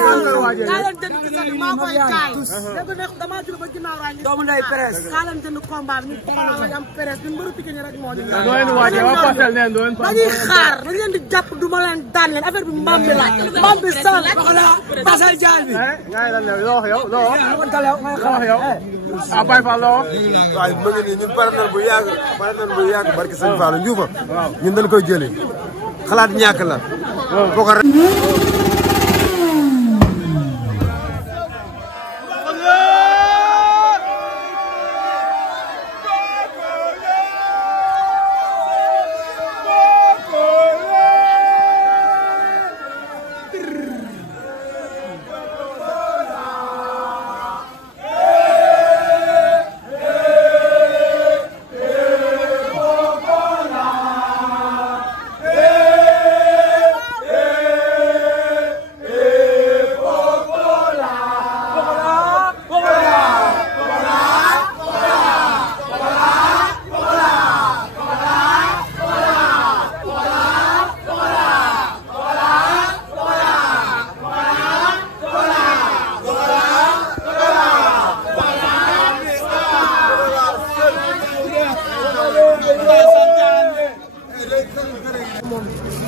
kaa leen jënd ci sati maa koy kaay léegi nag damaa jël ba ginnaaw waa doomu ndey presse kaa leen jënd combat bi ñu Pokola lañ am presse ñun mbëru Pikine rek moo ñu dañuy xaar dañ leen di jàpp du ma leen daan leen affaire bi mbaam bi laaj mbaam bi sal pasal jaal bi ngay lan loo wax yow loo wax yow ah Baye Fall loo waaye ma ngi nii ñun pare nañ bu yàgg barki sëñ Fall Ndioufa ñun dañ koy jëlee xalaat ñàkk la Pokola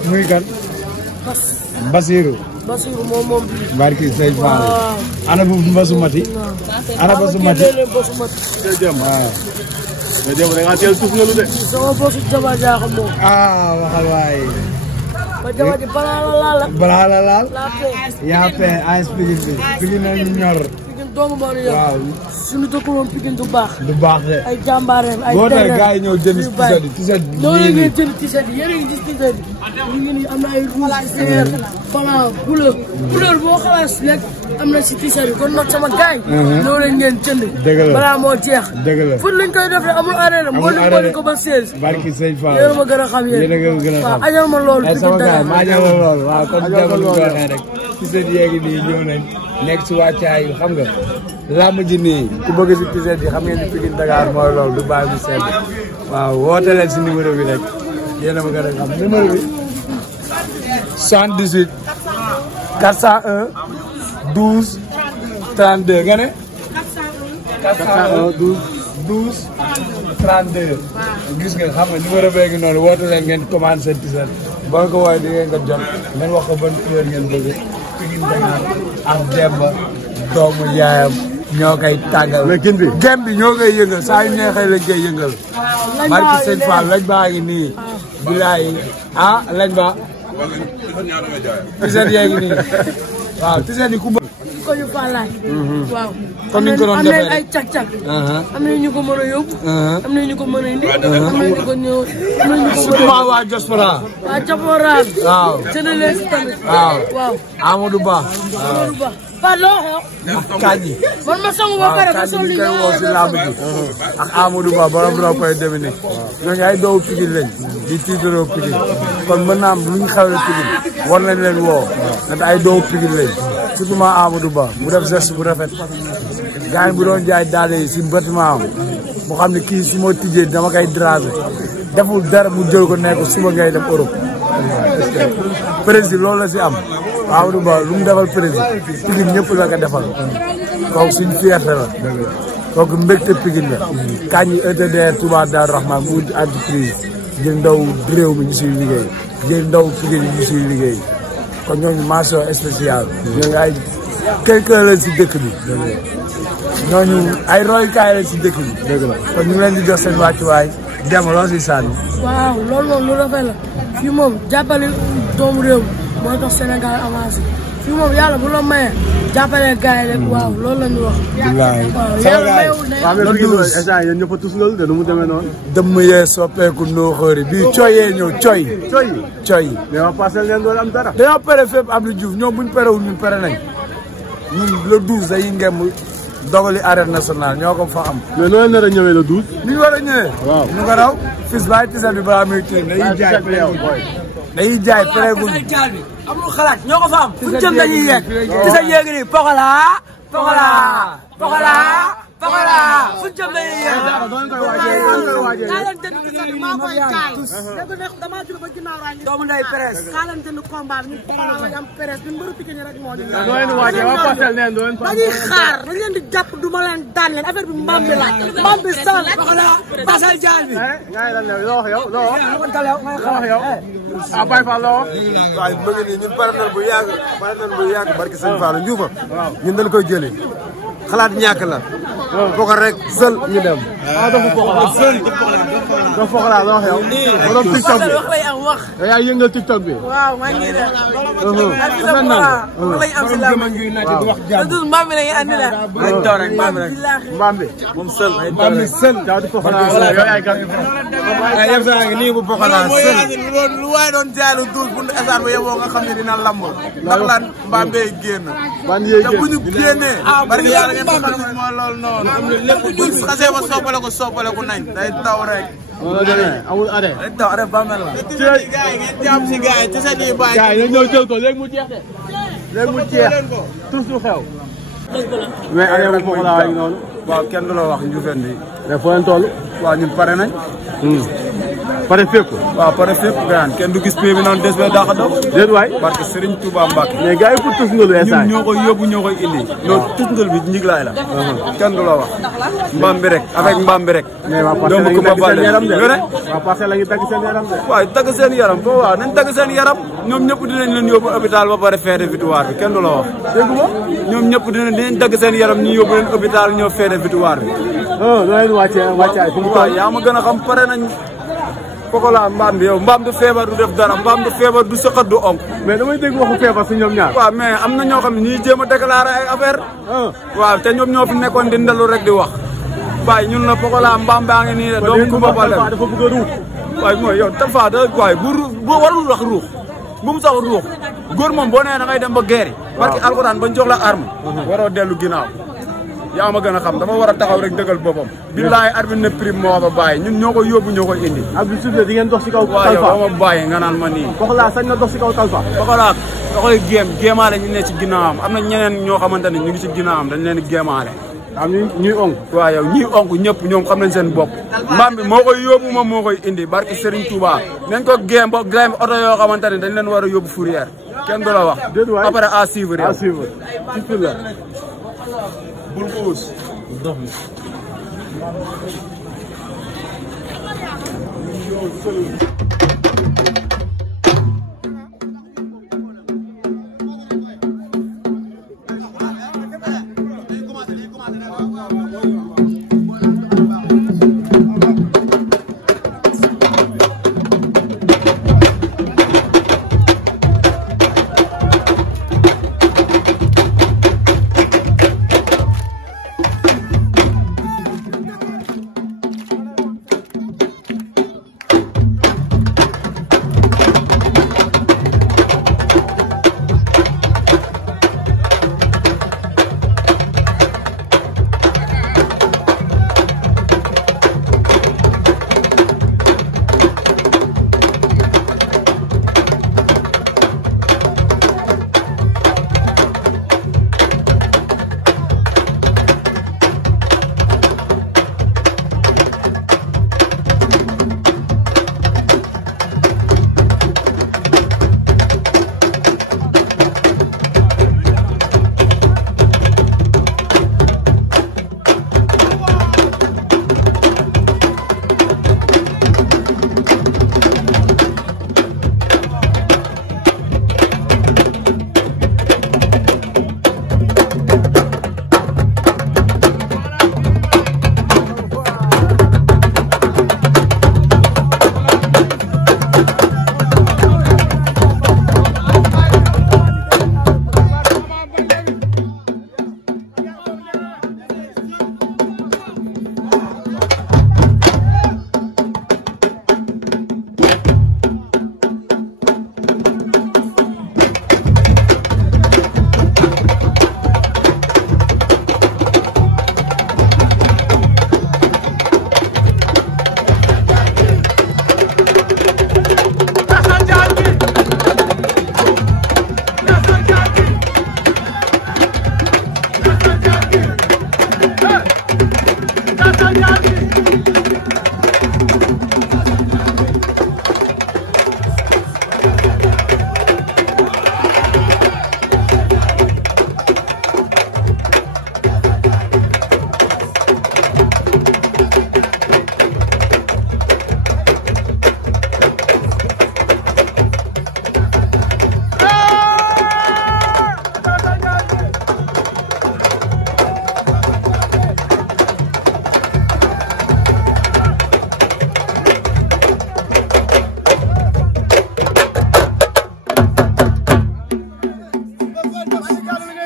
muy kan Basiru moom barki Sëñ Fall ana bu Basumati ana Basumati jëm waaw jëm da nga teel suuf na lu de sama bosu jaba jaaxam moom waxal waay ba jaba di balaa la laal yaa pe AS Pikine na ñu ñor Pikine dong moo ñu yor waaw suñu dëkk moom Pikine du baax de ay jàmbaareen ay boo tey gars yi ñëw jënd t-shirt loolu ngeen jënd t-shirt yi yéen a ngi gis t-shirt yi ñu ngi am na ay rouge vert blanc bleu couleur boo xalaat rek am na si t-shirt yi kon nag sama gars yi loolu ngeen jënd balaa moo jeex fu lañ koy def amul arène moo leen ko ba 16 barki Sëñ Fall yéen a ma gën a xam yéen waaw ajal ma loolu sama gars maa ajal ma loolu waaw kon jamono ko waxee rek t-shirt yeegi nii ñëw nañ nekk si wàccaay xam nga làmb ji nii ku bëgg si t-shirt yi xam ngeen ni Pikine Dakar mooy loolu du bàyyi mu sedd waaw woote leen si numéro bi rek yéen a ma gën a xam numéro bi 78 401 12 32 nga ne 401 12 32 gis ngeen xam nga numéro bee ngi noonu woote leen ngeen commande seen t-shirt boo ko woowee di ngeen ko jot ngeen wax ko ban couleur ngeen bëgg Pikine Dakar ak Demba doomu yaayam ñoo koy tàggal gem bi ñoo koy yëngal saa yu neexee lañ koy yëngal barki Sëñ Fall lañ baa ngi nii bilaay lañ ba t-shirt yaa ngi nii waaw t-shirt yi ku bëgg ko ñu faalaay waaw comme ni ñu ko doon defee am nañ ay cag-cag am nañ ñu ko mën a yóbbu am nañ ñu ko mën a indi am nañ ñu ko ñëw am nañ ñu ko mën a waa diaspora waaw jënd leen si tamit waaw Amadou Ba Ba loo xew ak Kañi man ma sangu ba pare ba sol li koy woo si làmb ji ak Amadou Ba borom raw koy Dominique ñooñu ay doowu Pikine lañ di tiitaroo Pikine kon mën naa am lu ñu xewle Pikine war nañ leen woo ndax ay doowu Pikine lañ surtout ma Amadou Ba mu def geste bu rafet gars bu doon jaay daal yi si bâtiment am mu xam ne kii si moo tijjee dama koy dragé deful dara mu jël ko nekk suba ngay dem Europe président loolu la si am Amadou Ba lu mu defal président Pikine ñëpp la ko defal kooku suñu fierté la kooku mbégte Pikine la kañ ETDR Touba Darou Rahman mu entreprise jël ndaw réew mi ñu siy liggéey jël ndaw Pikine ñu siy liggéey kon ñooñu mention spéciale ñooñu ay quelqu'un lañ si dëkk bi ñooñu ay royukaay lañ si dëkk bi kon ñu ngi leen di jox seen wàccuwaay dem loo si sànni waaw loolu moom lu rafet la fii moom jàppale doomu réew mooy tax Sénégal avancé fii moom yàlla bu la mayee jàppale gars yi rek waaw loolu la ñu wax. waaw yàlla mayewul ne. loolu instant yéen ñëpp a tus loolu de nu mu demee noonu. dëmm yee soppeeku noo xëri bii coy yee ñëw coy. coy mais waa Parcelles ngeen doon am dara. dañoo pere fépp Abdou Diouf ñoom buñ perewul ñun pere nañ ñun le 12 dañuy ngemb dogali arène nationale ñoo ko fa am. mais noo leen nar a ñëwee le 12. ni ñu war a ñëwee. waaw ñu ko raw. fils bàyyi tisal bi balaa muy kii dañuy jaay dañuy jaay pareegul. amul xalaat ñoo ko fa am. fu jëm dañuy yegg. tisal yéegi nii Pokola. Pokola fu jëm la yéen. doomu ndey presse. dañuy xaar dañ leen di jàpp du ma leen daan leen affaire bi mbaam bi la mbaam bi sal pasal jaal bi. ngay lan loo wax yow loo wax yow ah Baye Fall loo wax waaye bëgg ni ñun pare nañ bu yàgg barki sëñ Fall Njuufa ñun dañ koy jëli xalaat ñàkk la boko rek seul ñu dem dafa Pokola loo wax yow borom TikTok bi wax yaa yëngal TikTok bi waaw maa ngi def lañ am si la mbaam bi lañuy andi la lañ taw rek mbaam bi rek mbaam bi moom seul mbaam bi seul daw di Pokola yow ay gan ay yef sa ngi nii bu Pokola seul lu waay doon jaalu douze bu esar ba yeboo nga xam ne dina lamb ndax lan mbaam bee génn te bu ñu génnee bari yàlla ngeen xam ne moo loolu noonu lépp buñ xasee ba soppale ko nañ day taw rek amul arrêt day taw arrêt ba mel la ci gaay ngeen jàpp si gaay ci seen i baay gaay ñoo jël ko léegi mu jeex de léegi mu jeex tous du xew mais année bu Pokola waay noonu waaw kenn du la wax Ndioufène bi mais foo leen toll waaw ñun pare nañ pare fépp waaw pare fépp gaan kenn du gis pay bi naan des ba daax a daw déet waay parce que Serigne Touba Mbacke mais gars yi pour tus ngalu ñun ñoo koy yóbbu ñoo koy indi loolu tus ngal bi njiglaay la kenn du la wax mbaam bi rek avec mbaam bi rek donc ko ba bal waaw parce que la ñu tagg seen yaram de waaw tagg seen yaram foofu waaw nañ tagg seen yaram ñoom ñëpp dinañ leen yóbbu hôpital ba pare feete victoire bi kenn du la wax dégg nga ñoom ñëpp dinañ tagg seen yaram ñu yóbbu leen hôpital ñoo feete victoire bi loo leen wàccaay fu mu toll yaa ma gën a xam pare nañ Pokola mbaam bi yow mbaam du feebar du def dara mbaam du feebar du sëqat du onk mais damay dégg waxu feebar si ñoom ñaar waaw mais am na ñoo xam ne ñuy jéem a déclarer ay affaire waaw te ñoom ñoo fi nekkoon di ndalu rek di wax waaye ñun la Pokola mbaam baa ngi nii de doomu Kumba Baldé dafa bëgg a ruux waaye mooy yow Talfa da waaye bu warul wax ruux bu mu sax ruux góor moom boo nee da ngay dem ba guerre parce que alxuraan bañ jox la arme waroo dellu ginnaaw yaa ma gën a xam dama war a taxaw rek dëggal boppam billaay arbitre ne prime moo ba bàyyi ñun ñoo koy yóbbu ñoo koy indi arbitre suuf di ngeen dox si kaw Talfa waaw ma bàyyi nga naan ma nii Pokola sañ na dox si kaw Talfa Pokola da koy géemaale ñu ne ci ginnaawam am na ñeneen ñoo xamante ne ñu ngi ci ginnaawam dañ leen di géemaale am ñuy onk waaw yow ñuy onk ñëpp ñoom xam nañ seen bopp mbaam bi moo koy yóbbu moom moo koy indi barki Serigne Touba nañ ko géem ba géem oto yoo xamante ne dañ leen war a yóbbu fourrière kenn du la wax après à suivre yow la bul puus ndox mi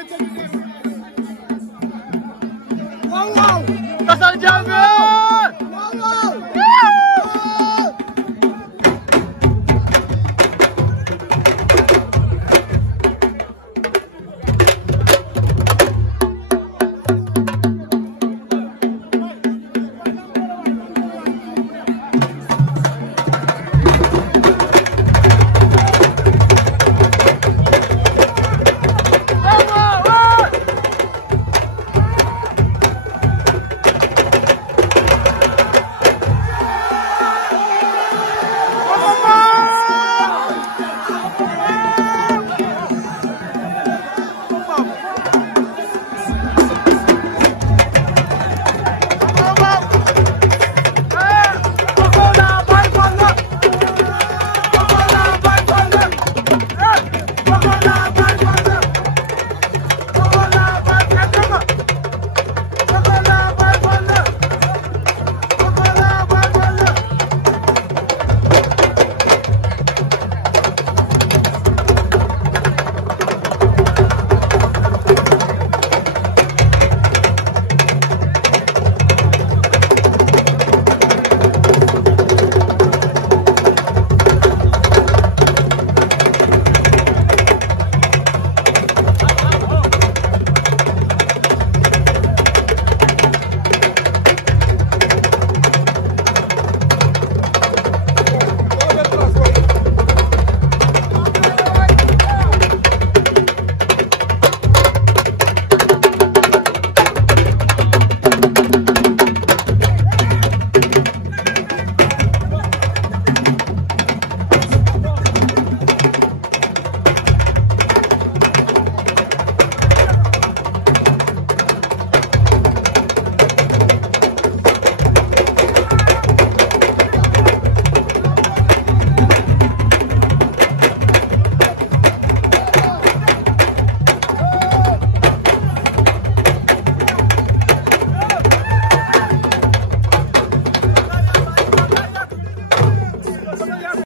tëgg